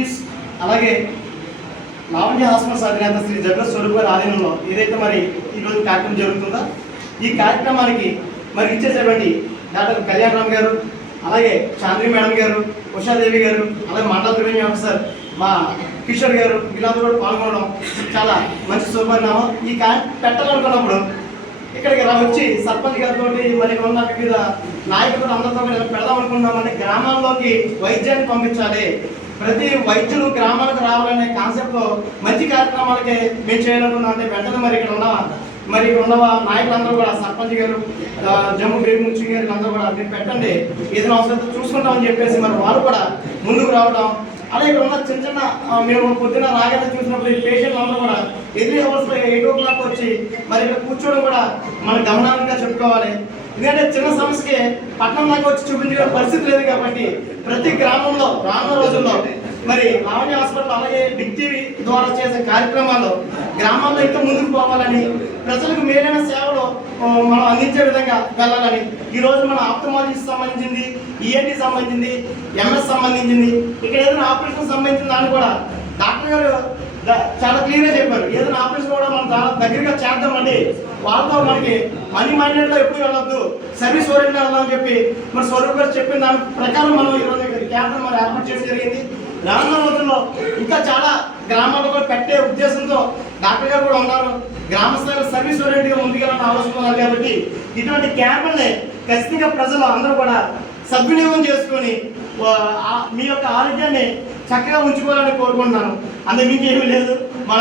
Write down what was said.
Piece అలాగే Lavanya hospitals అధినేత శ్రీ జగత్ స్వరూప్ గారి ఆధీనంలో ఏదైతే మరి ఈరోజు కార్యక్రమం జరుగుతుందో ఈ కార్యక్రమానికి మరి ఇచ్చేసేటువంటి డాక్టర్ కళ్యాణరామ్ గారు, అలాగే చాంద్రి మేడం గారు, ఉషాదేవి గారు, అలాగే మండల రెవెన్యూ ఆఫీసర్ మా కిషోర్ గారు, వీళ్ళందరూ కూడా పాల్గొనడం చాలా మంచి శుభపరిణామం. ఈ క్యాంప్ పెట్టాలనుకున్నప్పుడు ఇక్కడికి వచ్చి సర్పంచ్ గారితో మరి ఇక్కడ ఉన్న వివిధ నాయకులతో అందరితో పెడదాం అనుకున్నామంటే గ్రామాల్లోకి వైద్యాన్ని పంపించాలి, ప్రతి వైద్యులు గ్రామాలకు రావాలనే కాన్సెప్ట్లో మంచి కార్యక్రమాలకి మేము చేయాలనుకున్నాం. అంటే వెంటనే మరి ఇక్కడ ఉన్న నాయకులందరూ కూడా సర్పంచ్ గారు, జమ్ము బేబీ ముచ్చి గారు అందరూ కూడా మీరు పెట్టండి, ఏదైనా అవసరం చూసుకుంటామని చెప్పేసి మరి వాళ్ళు కూడా ముందుకు రావడం. అలాగే ఇక్కడ ఉన్న చిన్న చిన్న మేము పొద్దున రాగానే చూసినప్పుడు ఈ పేషెంట్లు అందరూ కూడా ఎర్లీ అవర్స్లో 8 o'clock వచ్చి మరి ఇక్కడ కూర్చోవడం కూడా మన గమనాలుగా చెప్పుకోవాలి. ఎందుకంటే చిన్న సమస్యకి పట్టణం దాకా వచ్చి చూపించే పరిస్థితి లేదు కాబట్టి ప్రతి గ్రామంలో రానున్న రోజుల్లో మరి లావణ్య హాస్పిటల్ అలాగే బిగ్ టీవీ ద్వారా చేసే కార్యక్రమాలు గ్రామాల్లో ఇంకా ముందుకు పోవాలని, ప్రజలకు మేలైన సేవలు మనం అందించే విధంగా వెళ్ళాలని ఈరోజు మన ఆప్థమాలజీకి సంబంధించింది, ఈఎన్టీ సంబంధించింది, ఎంఎస్ సంబంధించింది, ఇక్కడ ఏదైనా ఆపరేషన్ సంబంధించిన దాన్ని కూడా డాక్టర్ గారు చాలా క్లియర్గా చెప్పారు. ఏదైనా ఆపరేషన్ కూడా మనం చాలా దగ్గరగా చేద్దామండి, వాళ్ళతో మనకి మనీ మైండెడ్లో ఎప్పుడు వెళ్ళొద్దు, సర్వీస్ ఓరియంటెడ్ వెళ్దామని చెప్పి మరి స్వరూప్ గారు చెప్పిన దాని ప్రకారం మనం ఈరోజు క్యాంప్ మరి ఏర్పాటు చేయడం జరిగింది. రానున్న రోజుల్లో ఇంకా చాలా గ్రామాల్లో కూడా పెట్టే ఉద్దేశంతో డాక్టర్ గారు కూడా ఉన్నారు. గ్రామ స్థాయిలో సర్వీస్ ఓరియంటెడ్గా ముందుకెళ్ళాలని ఆలోచన ఉన్నారు కాబట్టి ఇటువంటి క్యాంపుల్ని ఖచ్చితంగా ప్రజలు అందరూ కూడా సద్వినియోగం చేసుకొని మీ యొక్క ఆరోగ్యాన్ని చక్కగా ఉంచుకోవాలని కోరుకుంటున్నాను. అందుకు ఇంకేమీ లేదు. మన